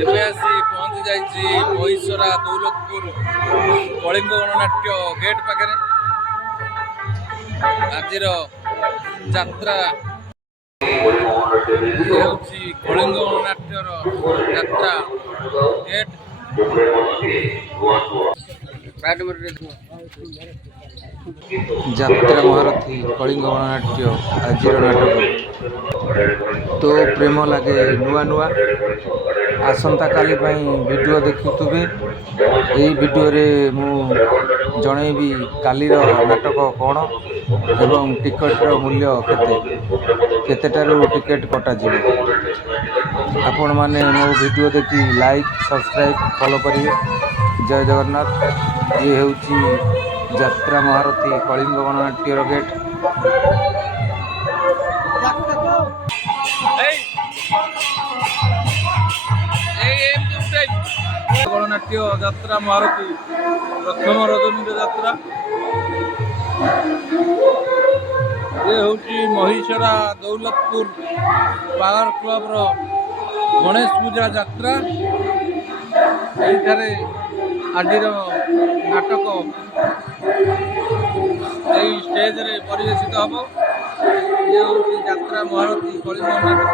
ଏବେ ଆସି ପହଞ୍ଚି ଯାଇଛି ମହିଶରା ଦୌଲତପୁର କଳିଙ୍ଗ ଗଣନାଟ୍ୟ ଗେଟ୍ ପାଖରେ। ଆଜିର ଯାତ୍ରା ହେଉଛି କଳିଙ୍ଗ ଗଣନାଟ୍ୟର ଯାତ୍ରା ଗେଟ୍। ଯାତ୍ରା ମହାରଥୀ କଳିଙ୍ଗ ଗଣନାଟ୍ୟ ଆଜିର ନାଟକ ତୋ ପ୍ରେମ ଲାଗେ ନୂଆ ନୂଆ। ଆସନ୍ତାକାଲି ପାଇଁ ଭିଡ଼ିଓ ଦେଖୁଥିବେ। ଏହି ଭିଡ଼ିଓରେ ମୁଁ ଜଣେଇବି କାଲିର ନାଟକ କ'ଣ ଏବଂ ଟିକେଟ୍ର ମୂଲ୍ୟ କେତେଟାରୁ ଟିକେଟ୍ କଟାଯିବ। ଆପଣମାନେ ମୋ ଭିଡ଼ିଓ ଦେଖି ଲାଇକ୍ ସବସ୍କ୍ରାଇବ୍ ଫଲୋ କରିବେ। ଜୟ ଜଗନ୍ନାଥ। ଇଏ ହେଉଛି ଯାତ୍ରା ମହାରଥୀ କଳିଙ୍ଗ ଗଣନାଟ୍ୟର ଗେଟ୍। ଗଣନାଟ୍ୟ ଯାତ୍ରା ମହାରଥୀ ପ୍ରଥମ ରଜନୀର ଯାତ୍ରା। ଇଏ ହେଉଛି ମହିଶରା ଦୌଲତପୁର ପାୱାର କ୍ଲବର ଗଣେଶ ପୂଜା ଯାତ୍ରା। ଏଇଠାରେ ଆଜିର ନାଟକ ଏହି ଷ୍ଟେଜରେ ପରିବେଷିତ ହେବ। ଇଏ ହେଉଛି ଯାତ୍ରା ମହାରଥୀ କଳିଙ୍ଗ ନାଟକ।